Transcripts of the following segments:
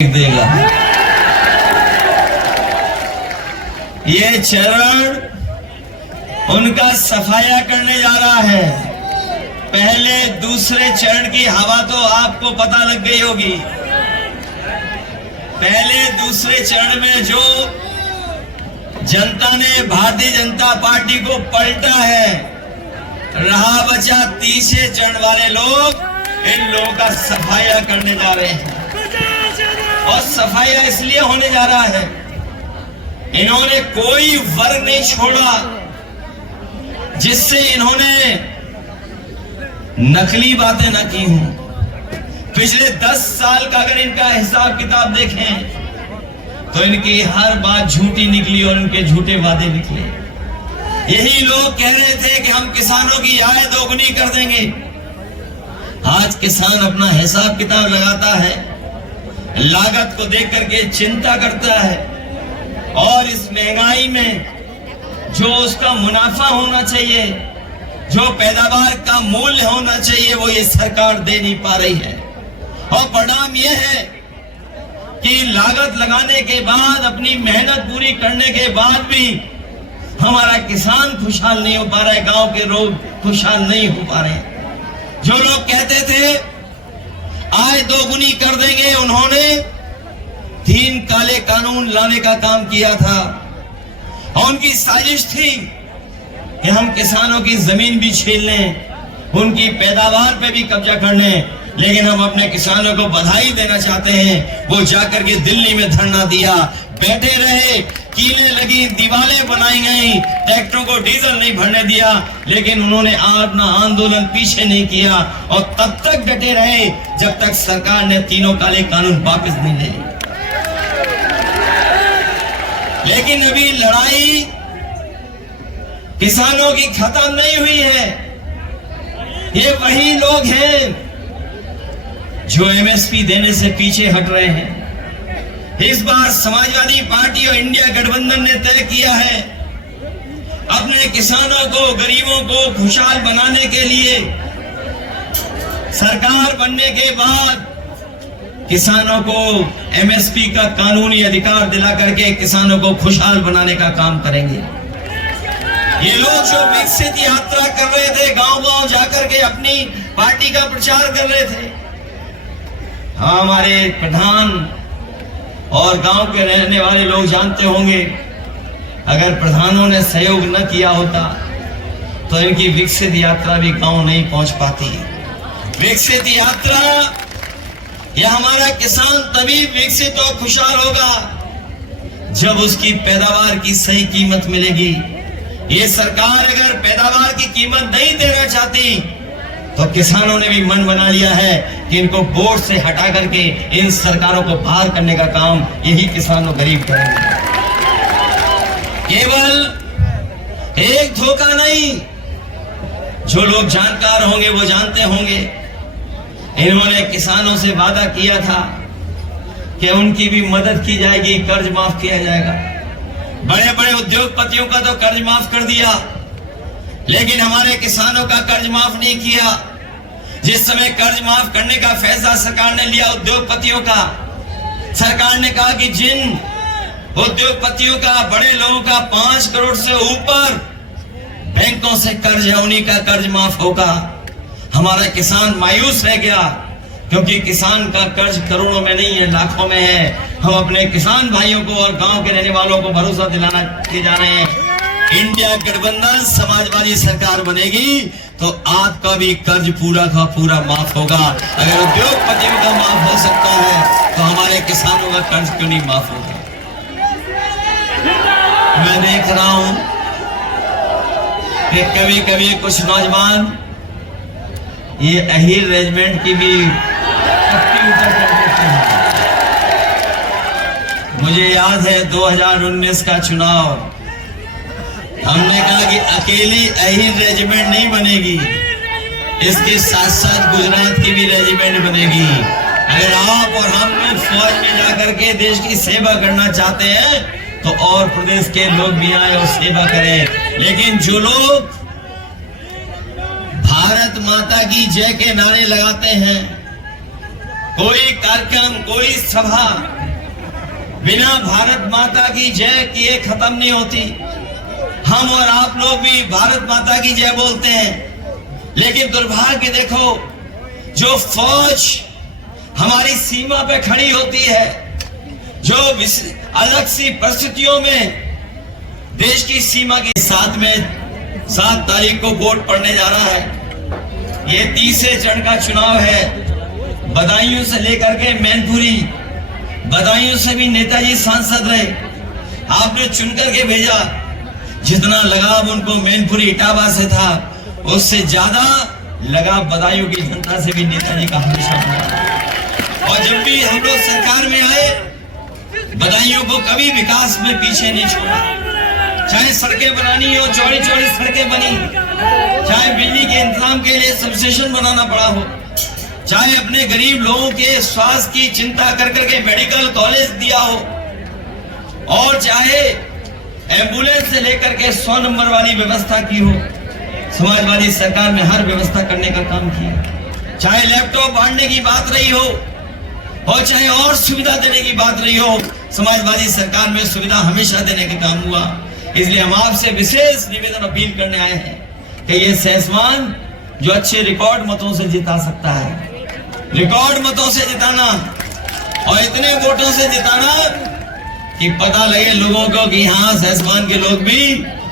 देगा। ये चरण उनका सफाया करने जा रहा है। पहले दूसरे चरण की हवा तो आपको पता लग गई होगी। पहले दूसरे चरण में जो जनता ने भारतीय जनता पार्टी को पलटा है, रहा बचा तीसरे चरण वाले लोग इन लोगों का सफाया करने जा रहे हैं। और सफाया इसलिए होने जा रहा है, इन्होंने कोई वर्ग नहीं छोड़ा जिससे इन्होंने नकली बातें न की हों। पिछले 10 साल का अगर इनका हिसाब किताब देखें तो इनकी हर बात झूठी निकली और इनके झूठे वादे निकले। यही लोग कह रहे थे कि हम किसानों की आय दोगुनी कर देंगे। आज किसान अपना हिसाब किताब लगाता है, लागत को देख करके चिंता करता है और इस महंगाई में जो उसका मुनाफा होना चाहिए, जो पैदावार का मूल्य होना चाहिए, वो ये सरकार दे नहीं पा रही है। और परिणाम ये है कि लागत लगाने के बाद, अपनी मेहनत पूरी करने के बाद भी हमारा किसान खुशहाल नहीं हो पा रहा है, गांव के लोग खुशहाल नहीं हो पा रहे। जो लोग कहते थे आय दोगुनी कर देंगे, उन्होंने 3 काले कानून लाने का काम किया था और उनकी साजिश थी कि हम किसानों की जमीन भी छीन लें, उनकी पैदावार पे भी कब्जा कर लें। लेकिन हम अपने किसानों को बधाई देना चाहते हैं, वो जाकर के दिल्ली में धरना दिया, बैठे रहे, कीलें लगी, दीवारें बनाई गई, ट्रैक्टरों को डीजल नहीं भरने दिया, लेकिन उन्होंने अपना आंदोलन पीछे नहीं किया और तब तक डटे रहे जब तक सरकार ने 3 काले कानून वापस नहीं ले। लेकिन अभी लड़ाई किसानों की खत्म नहीं हुई है। ये वही लोग हैं जो एमएसपी देने से पीछे हट रहे हैं। इस बार समाजवादी पार्टी और इंडिया गठबंधन ने तय किया है अपने किसानों को, गरीबों को खुशहाल बनाने के लिए सरकार बनने के बाद किसानों को एमएसपी का कानूनी अधिकार दिला करके किसानों को खुशहाल बनाने का काम करेंगे। ये लोग जो विकसित यात्रा कर रहे थे, गांव-गांव जाकर के अपनी पार्टी का प्रचार कर रहे थे, हमारे प्रधान और गांव के रहने वाले लोग जानते होंगे, अगर प्रधानों ने सहयोग न किया होता तो इनकी विकसित यात्रा भी गांव नहीं पहुंच पाती। विकसित यात्रा, यह हमारा किसान तभी विकसित और खुशहाल होगा जब उसकी पैदावार की सही कीमत मिलेगी। ये सरकार अगर पैदावार की कीमत नहीं देना चाहती तो किसानों ने भी मन बना लिया है कि इनको बोर्ड से हटा करके इन सरकारों को बाहर करने का काम यही किसानों गरीब करेंगे। केवल एक धोखा नहीं, जो लोग जानकार होंगे वो जानते होंगे, इन्होंने किसानों से वादा किया था कि उनकी भी मदद की जाएगी, कर्ज माफ किया जाएगा। बड़े बड़े उद्योगपतियों का तो कर्ज माफ कर दिया, लेकिन हमारे किसानों का कर्ज माफ नहीं किया। जिस समय कर्ज माफ करने का फैसला सरकार ने लिया उद्योगपतियों का, सरकार ने कहा कि जिन उद्योगपतियों का, बड़े लोगों का 5 करोड़ से ऊपर बैंकों से कर्ज है, उन्हीं का कर्ज माफ होगा। हमारा किसान मायूस रह गया, क्योंकि किसान का कर्ज करोड़ों में नहीं है, लाखों में है। हम अपने किसान भाइयों को और गांव के रहने वालों को भरोसा दिलाना जा रहे हैं, इंडिया गठबंधन समाजवादी सरकार बनेगी तो आपका भी कर्ज पूरा का पूरा माफ होगा। अगर उद्योगपतियों का माफ हो सकता है तो हमारे किसानों का कर्ज क्यों नहीं माफ होगा। मैं देख रहा हूं कि कभी कभी कुछ नौजवान ये अहीर रेजिमेंट की भी पत्ती ऊपर कर देते हैं। मुझे याद है 2019 का चुनाव, हमने कहा कि अकेली अहीर रेजिमेंट नहीं बनेगी, इसके साथ साथ गुजरात की भी रेजिमेंट बनेगी। अगर आप और हम लोग फौज में जाकर के देश की सेवा करना चाहते हैं तो और प्रदेश के लोग भी आए और सेवा करें। लेकिन जो लोग भारत माता की जय के नारे लगाते हैं, कोई कार्यक्रम, कोई सभा बिना भारत माता की जय किए खत्म नहीं होती। हम और आप लोग भी भारत माता की जय बोलते हैं, लेकिन दुर्भाग्य देखो, जो फौज हमारी सीमा पे खड़ी होती है, जो अलग सी परिस्थितियों में देश की सीमा के 7 तारीख को वोट पड़ने जा रहा है। ये तीसरे चरण का चुनाव है। बदायूं से लेकर के मैनपुरी, बदायूं से भी नेताजी सांसद रहे, आपने चुनकर के भेजा। जितना लगाव उनको मैनपुरी इटावा से था, उससे ज्यादा लगाव बदायूं की जनता से भी नेताजी का हमेशा था। और जब भी हम लोग सरकार में आए, बदायूं को कभी विकास में पीछे नहीं छोड़ा। चाहे सड़कें बनानी हो, चौड़ी चौड़ी सड़कें बनी, चाहे बिजली के इंतजाम के लिए सबस्टेशन बनाना पड़ा हो, चाहे अपने गरीब लोगों के स्वास्थ्य की चिंता कर करके मेडिकल कॉलेज दिया हो, और चाहे एम्बुलेंस से लेकर के 100 नंबर वाली व्यवस्था की हो। समाजवादी सरकार में हर व्यवस्था करने का काम किया। चाहे लैपटॉप बांटने की बात रही हो, और चाहे और सुविधा देने की बात रही हो, समाजवादी सरकार में सुविधा हमेशा देने का काम हुआ। इसलिए हम आपसे विशेष निवेदन अपील करने आए हैं कि ये सहसवान जो अच्छे रिकॉर्ड मतों से जिता सकता है, रिकॉर्ड मतों से जिताना, और इतने वोटों से जिताना कि पता लगे लोगों को कि हाँ, सहसवान के लोग भी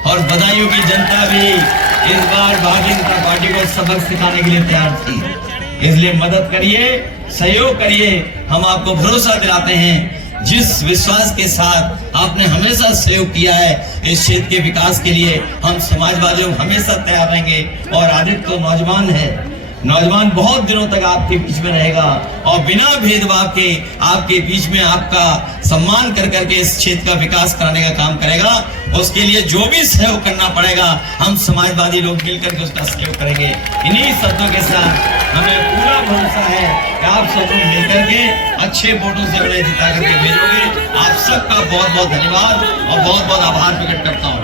और बदायूं की जनता भी इस बार भारतीय जनता पार्टी को सबक सिखाने के लिए तैयार थी। इसलिए मदद करिए, सहयोग करिए। हम आपको भरोसा दिलाते हैं, जिस विश्वास के साथ आपने हमेशा सहयोग किया है इस क्षेत्र के विकास के लिए, हम समाजवादी लोग हमेशा तैयार रहेंगे। और आदित्य तो नौजवान है, नौजवान बहुत दिनों तक आपके बीच में रहेगा, और बिना भेदभाव के आपके बीच में आपका सम्मान कर करके इस क्षेत्र का विकास कराने का काम करेगा। उसके लिए जो भी सहयोग करना पड़ेगा, हम समाजवादी लोग मिलकर के उसका सहयोग करेंगे। इन्हीं शब्दों के साथ हमें पूरा भरोसा है कि आप सब लोग मिलकर के अच्छे वोटों से उन्हें जिता करके भेजोगे। आप सबका बहुत बहुत धन्यवाद और बहुत बहुत आभार प्रकट करता हूँ।